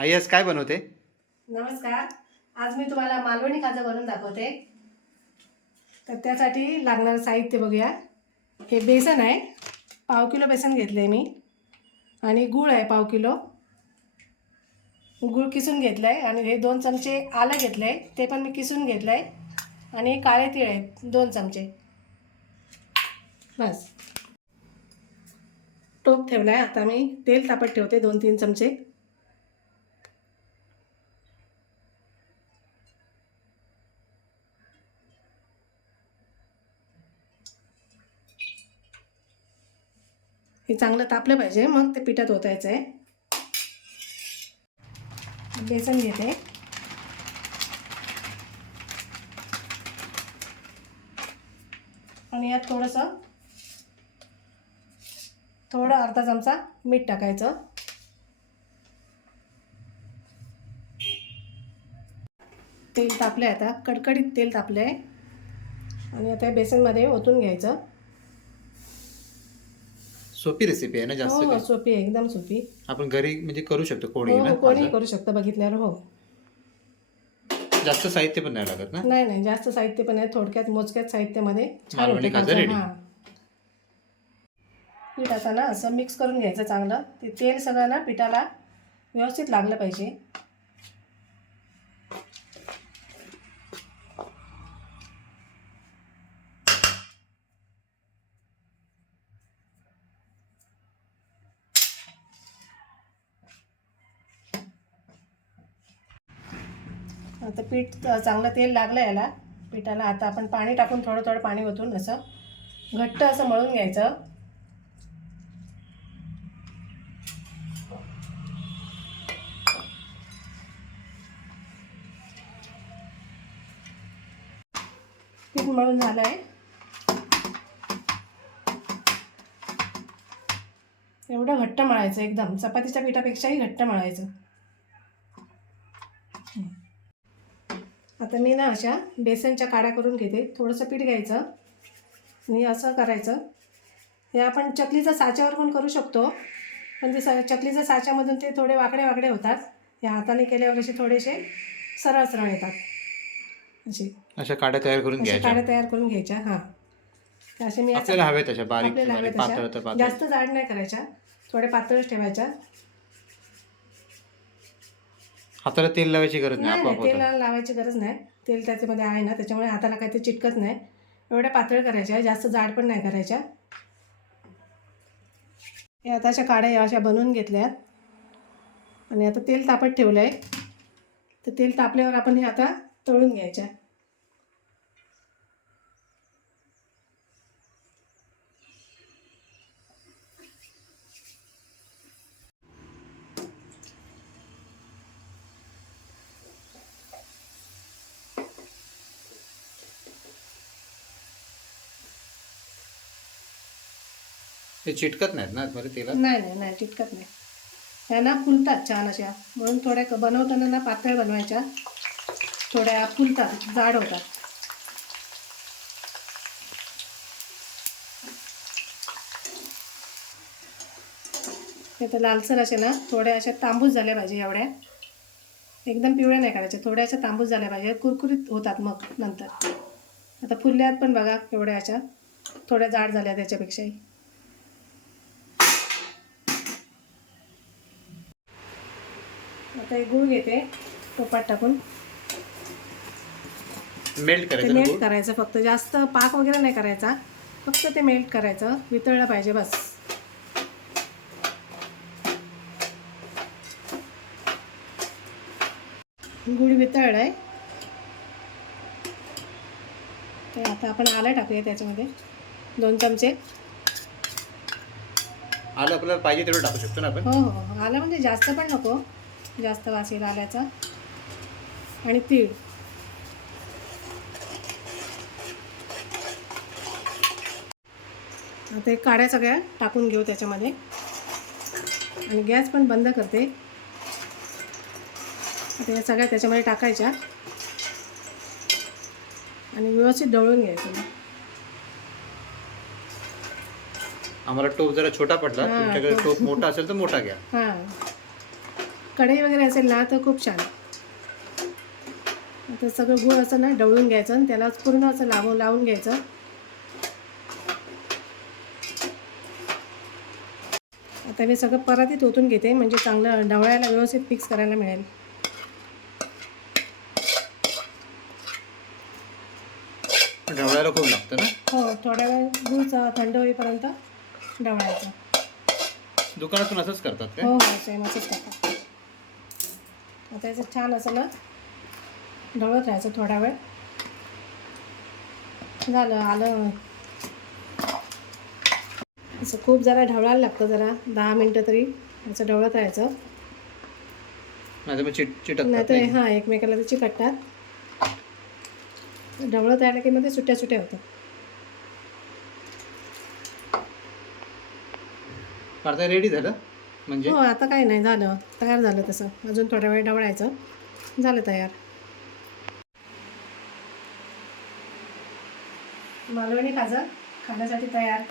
आई आज काय बनवते? नमस्कार. आज मी तुम्हाला मालवणी खाजा बनवून दाखवते. तर त्यासाठी लागणारं साहित्य बघूया. हे बेसन आहे. पाव किलो बेसन घेतलं आहे मी. आणि गूळ आहे पाव किलो. गूळ किसून घेतलं आहे आणि हे दोन चमचे आलं घेतलं आहे ते पण मी किसून घेतलं आहे आणि काळे तीळ आहेत. दोन चमचे. बस. टोप ठेवला आहे आता मी तेल तापत ठेवते. दोन तीन चमचे. हे चांगलं तापलं पाहिजे. मग ते पिठात ओतायचं आहे. बेसन घेते. आणि यात थोडंसं थोडं अर्धा चमचा मीठ टाकायचं. तेल तापलं आहे आता. कडकडीत तेल तापलं आहे आणि आता बेसनमध्ये ओतून घ्यायचं. सोपी रेसिपी आहे ना जास्त हो हो काही. सोपी आहे एकदम सोपी आपण घरी म्हणजे करू शकतो कोणी हो ना हो कोणी असं. करू शकतं बघितल्यावर हो जास्त साहित्य पण नाही लागत ना नाही नाही जास्त साहित्य पण आहे थोडक्यात मोजक्यात साहित्यामध्ये छान मालवणी होते खाजा खाजा. ready. हां. पीठ आता ना असं मिक्स करून घ्यायचं चांगलं ते तेल सगळं ना पिठाला व्यवस्थित लागलं पाहिजे आता पीठ चांगलं तेल लागलं याला. पिठाला आता आपण पाणी टाकून थोडं थोडं पाणी ओतून असं घट्ट असं मळून घ्यायचं. पीठ मळून झालं आहे एवढं घट्ट मळायचं एकदम. चपातीच्या पिठापेक्षाही घट्ट मळायचं. आता मी ना अशा बेसनच्या काड्या करून घेते. थोडंसं पीठ घ्यायचं. आणि असं करायचं. हे आपण चकलीचा साच्यावर पण करू शकतो. पण ते स चकलीच्या साच्यामधून ते थोडे वाकडे वाकडे होतात. हे हाताने केल्यावर असे थोडेसे सरळ सरळ येतात. असे. अशा काड्या तयार करून अशा घ्यायच्या. काड्या तयार करून घ्यायच्या. हां. असे मी आपल्याला हव्या तशा बारीक आपल्याला बारीक, हव्या पातळ तर तशा पातळ. जास्त जाड नाही करायच्या. थोडे पातळच ठेवायच्या. हाताला तेल लावायची गरज नाही नाही आपोआप नाही होतं तेल लावायची गरज नाही. तेल त्याच्यामध्ये आहे ना त्याच्यामुळे हाताला काही ते चिटकत नाही. एवढ्या पातळ करायच्या जास्त जाड पण नाही करायच्या. हे आता अशा काड्या या अशा बनवून घेतल्यात. आणि आता तेल तापत ठेवलं आहे तर तेल तापल्यावर आपण हे आता तळून घ्यायच्या ते चिटकत नाहीत ना मध्ये नाही नाही नाही चिटकत नाही. ह्या ना फुलतात छान अशा. म्हणून थोड्या बनवताना ना पातळ बनवायच्या. थोड्या फुलतात जाड होतात. ते तर लालसर असे ना थोड्या अशा तांबूस झाल्या पाहिजे एवढ्या. एकदम पिवळ्या नाही करायच्या थोड्या अशा तांबूस झाल्या पाहिजे कुरकुरीत होतात मग नंतर. आता फुलल्यात पण बघा एवढ्या अशा. थोड्या जाड झाल्या त्याच्यापेक्षाही. आता एक गूळ घेते टोपात टाकून. मेल्ट ते करायचं मेल्ट? करायचं फक्त जास्त पाक वगैरे नाही करायचा फक्त ते मेल्ट करायचं वितळलं पाहिजे बस. गुळ वितळलं आहे ते आता आपण आलं टाकूया त्याच्यामध्ये दोन चमचे. आलं आपल्याला पाहिजे तेवढं टाकू शकतो ना आपण? हो हो हो. आलं म्हणजे जास्त पण नको. जास्त वास आल्याचा. आणि तीळ. आता एक काड्या सगळ्या टाकून घेऊ त्याच्यामध्ये. आणि गॅस पण बंद करते. आता या सगळ्या त्याच्यामध्ये टाकायच्या. आणि व्यवस्थित डवळून घ्यायचं. आम्हाला टोप जरा छोटा पडला. तुमच्याकडे टोप. टोप मोठा असेल तर मोठा घ्या. हां. कढई वगैरे असेल ना तर खूप छान. आता सगळं गूळ असं ना ढवळून घ्यायचं आणि त्याला पूर्ण असं लावून लावून घ्यायचं. आता मी सगळं परातीत ओतून घेते म्हणजे चांगलं ढवळायला व्यवस्थित मिक्स करायला मिळेल. ढवळायला खूप लागतं ना? हो थोड्या वेळ गूळ थंड होईपर्यंत ढवळायचं. दुकानातून असंच करतात हो हो सेम असंच टाका आता याचं छान असं ना ढवळत राहायचं थोडा वेळ. झालं आलं. असं खूप जरा ढवळायला लागतं जरा दहा मिनटं तरी असं ढवळत राहायचं. नाही तर. हां एकमेकाला ते चिकटतात. ढवळत राहिलं की मग ते सुट्या सुट्या होतात. रेडी झालं? म्हणजे? हो आता काही नाही झालं. तयार झालं तसं. अजून थोड्या वेळ ढवळायचं झालं तयार. मालवणी खाजा. खाण्यासाठी तयार.